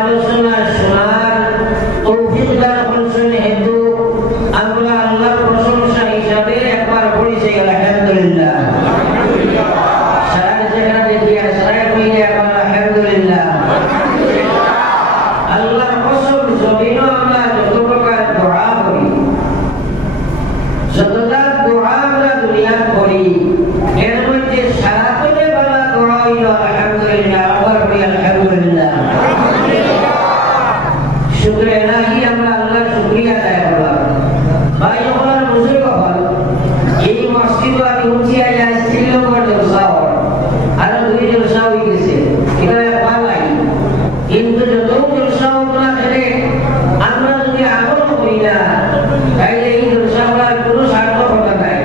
आलोचना शोनार तौफीक दान আমরা আল্লাহর শুকরিয়া আদায় করলাম। ভাই আমার বুজুর্গ হল এই মসজিদ আমি উঠি আইয়া শ্রীলঙ্কার জলসা হয় আর 2 জলসা হয়ে গেছে এখানে পালাই কিন্তু যত জলসা হতো না খেলে আমরা যদি আমল করি না তাইলে এই জলসাগুলোর কোনো সার্থকতা নাই।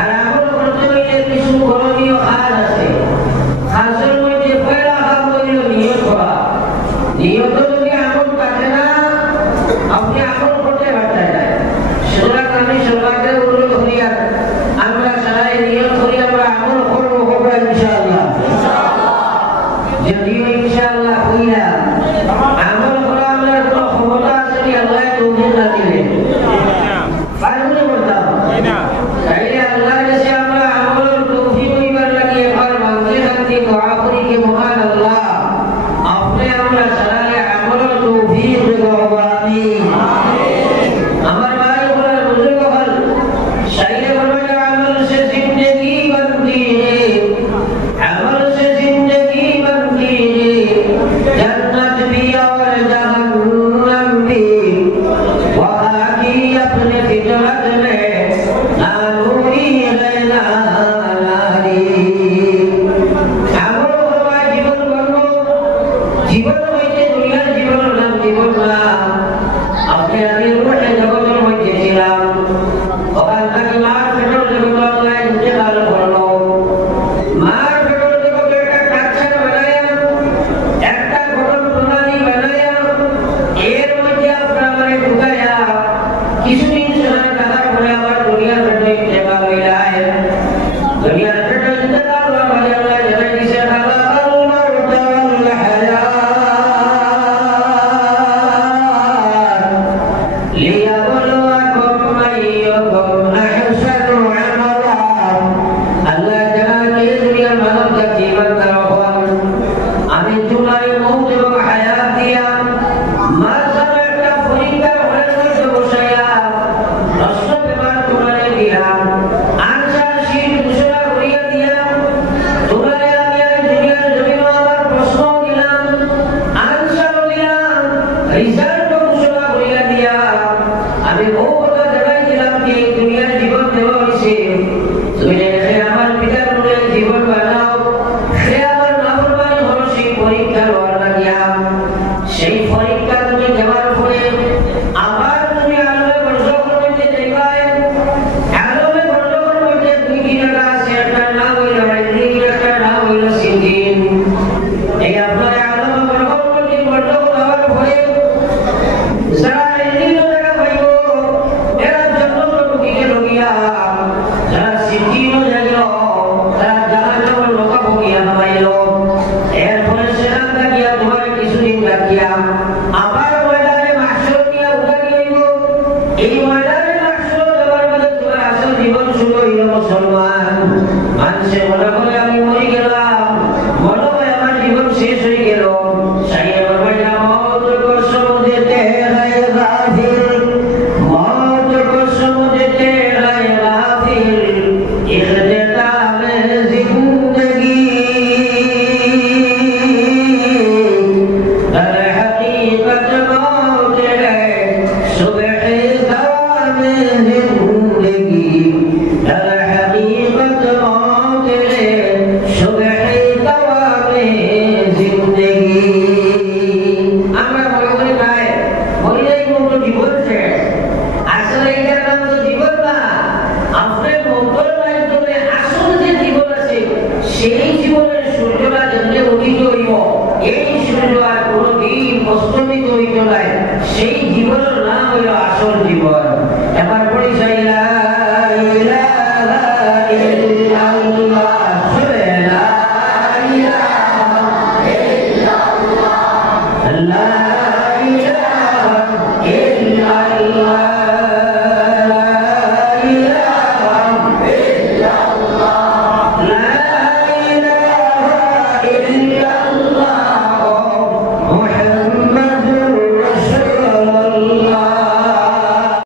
আর আমল করতে হইলে কিছু করণীয় কাজ আছে। কাজের মধ্যে পয়লা কাজ হইল নিয়ত করা। নিয়ত যদি আমল থাকে না আপনি আমল করতে পারতেন না। সুতরাং আমি সবাইকে অনুরোধ করি আমরা সবাই নিয়ত করি আমরা আমল করবো ইনশাআল্লাহ। যদিও ইনশাআল্লাহ হইয়া আমল করা আমার কোনো ক্ষমতা আছে কি আল্লাহ তৌফিক না দিলে পারবো করতাম তাইলে আল্লাহর কাছে আমরা আমলের তৌফিক হইবার লাগি একবার মানতে থাকতে দোয়া করি যে মহান আল্লাহ আপনি আমরা সবাই আমলের তৌফিক দেবো আমিন। আমার ভাই বলার বুজুর্গ হল শাইরে বলবেন আমল সে জিন্দগি बनती है अमल से जिंदगी बनती है जन्नत भी और जहन्नम भी वहाँ की अपने फितरत में ना नूरी है ना नारी। আমল করবা জীবন গর্ব জীবন হইতে দুনিয়ার জীবন নাম জীবন না আপনি আমি রূহে জগতের মধ্যে ছিলাম ওখান থেকে মার পেটর জগৎ আল্লাহ ইন্তেকাল করলো। মার পেটর জগতে একটা কাচ্ছার বানায়া একটা গঠন প্রণালী বানায়া এর মধ্যে আপনার মানে ঢুকায়া কিছুদিন সময় থাকার পরে আবার দুনিয়ার পেটে ইন্তেকাল হইলায়। দুনিয়ার পেটে ইন্তেকাল হওয়ার পরে আল্লাহ জানাই দিছে খালাকাল মাউতা ওয়াল হায়াত লিয়াবলুয়াকুম আইয়ুকুম আহসানু আমালা। আল্লাহ জানাই দুনিয়ার মানব জাতি বান্দার হন আমি চুলায় মউত এবং হায়াত দিয়া মাঝখানে একটা পরীক্ষার হলের মধ্যে বসাইয়া নষ্ট ব্যাপার তোমারে দিলাম আনসার শীত ঘোষণা করিয়া দিলাম তোমারে আমি দুনিয়ার জমিনে আবার প্রশ্ন দিলাম আনসারও দিলাম রিজাল্টও ঘোষণা করিয়া দিয়া আমি বহু কথা জানাই দিলাম যে এই দুনিয়ার জীবন দেওয়া হয়েছে তুমি যে আমার পিতার নুরে জীবন বানাও সে আমার নাফরমানি হলো সেই পরীক্ষা লওয়ার লাগিয়া সেই পরীক্ষা তুমি দেওয়ার পরে আবার তুমি আলমে বরজখের মধ্যে যাইবাই। আলমে বরজখের মধ্যে 2 জায়গা আছে একটা নাম হইল রাইদিন একটা নাম হইল সিদ্দিন। এই আপনার আলমে বরজখের মধ্যে বরজখ হওয়ার পরে যারা রাইদিন জায়গা পাইব এরা জন্নত ঢুকিয়ে ঢুকিয়া যারা সিদ্দিন যাইল তারা জাহান্নামের লোকা ভুগিয়া নামাইল। এরপরে সেখান থাকিয়া তোমার কিছুদিন রাখিয়া আবার ময়দানে মাহশর নিয়ে উঠানি হইব। এই ময়দানে মাহশর দেওয়ার পরে তোমার আসল জীবন শুরু হইল মুসলমান। মানুষে মনে করে আমি মরে গেলাম মনে হয় আমার জীবন শেষ হয়ে গেল। সাইয়ে বলবেন মওত কো সমঝতে হ্যায় গাফিল মওত কো সমঝতে হ্যায় গাফিল ইখতিতামে জিন্দগি दर हकीकत मौत है सुबह दवामे जिंदगी दर हकीकत मौत है सुबह दवामे जिंदगी। আমরা মনে করি ভাই মরিলেই মতো জীবন শেষ আসলে এটার নাম তো জীবন না। আপনার মঙ্গল মাধ্যমে আসল যে জীবন আছে সেই জীবনের সূর্যটা যেমনি উদিত হইব এই সূর্য আর কোনদিন অস্তমিত হইত নাই সেই জীবনের নাম হইল আসল জীবন। এবার